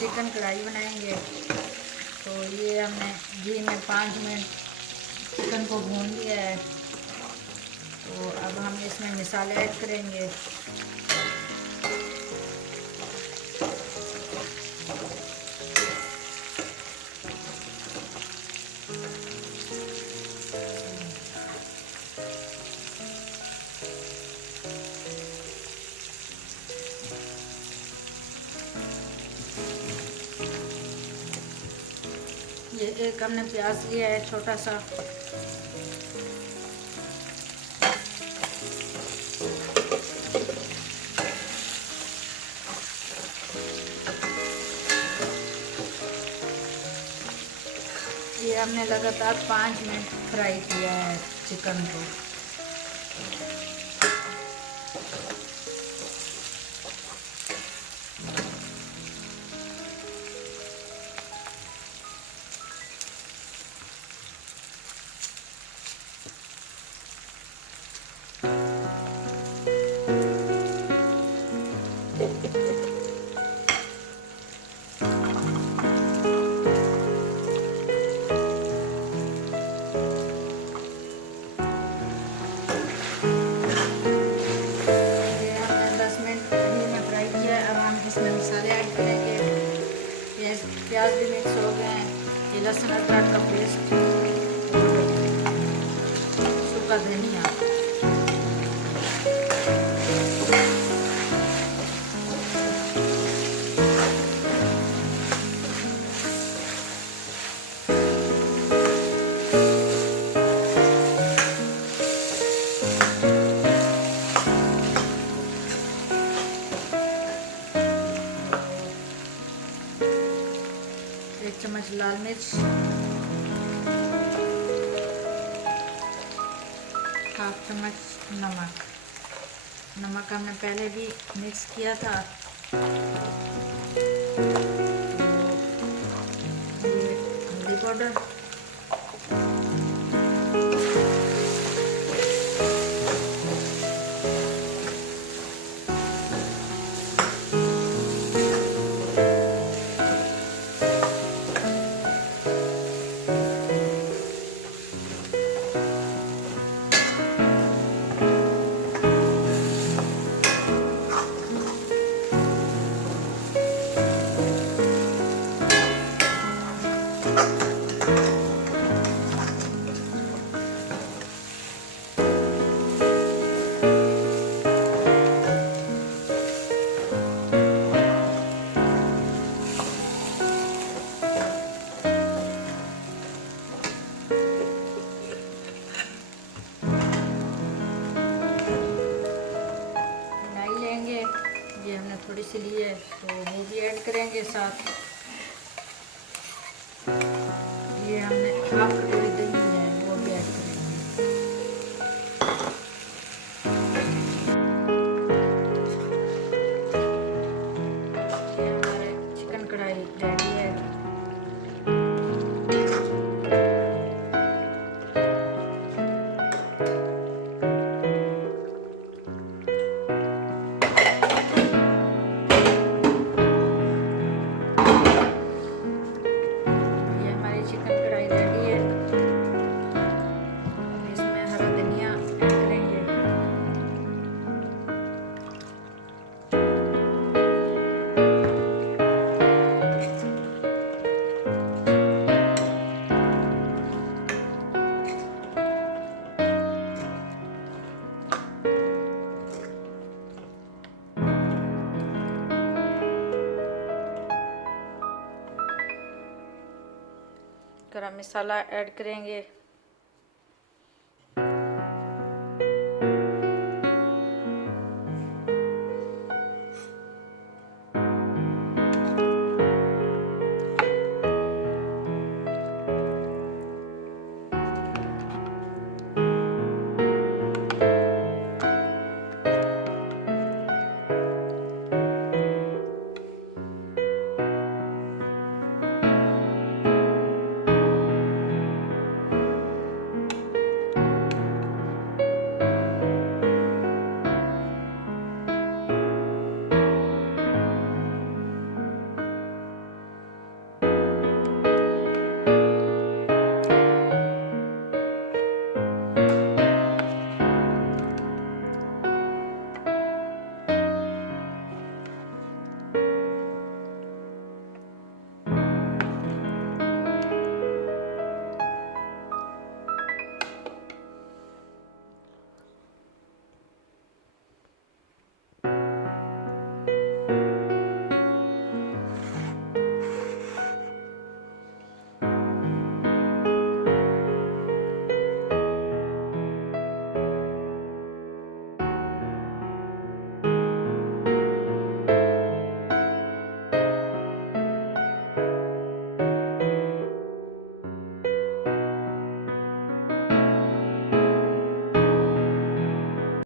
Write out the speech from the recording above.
Chicken कढ़ाई बनाएंगे। तो ये हमने घी में 5 मिनट चिकन को भून लिया है। तो अब हम इसमें मसाले ऐड करेंगे। ये एक हमने प्याज लिया है छोटा सा। ये हमने लगातार 5 मिनट फ्राई किया है चिकन को। इसमें मसाले ऐड करेंगे। प्याज भी मिक्स हो गए हैं। ये लहसुन अदरक का पेस्ट, सूखा धनिया, एक चम्मच लाल मिर्च, हाफ चम्मच नमक। नमक हमने पहले भी मिक्स किया था। तो ये हल्दी पाउडर, ये हमने थोड़ी सी ली है तो वो भी ऐड करेंगे साथ। ये हमने हाफ कटोरी दही है वो भी ऐड करेंगे। ये हमारे चिकन कढ़ाई रेडी है। गरम मसाला ऐड करेंगे।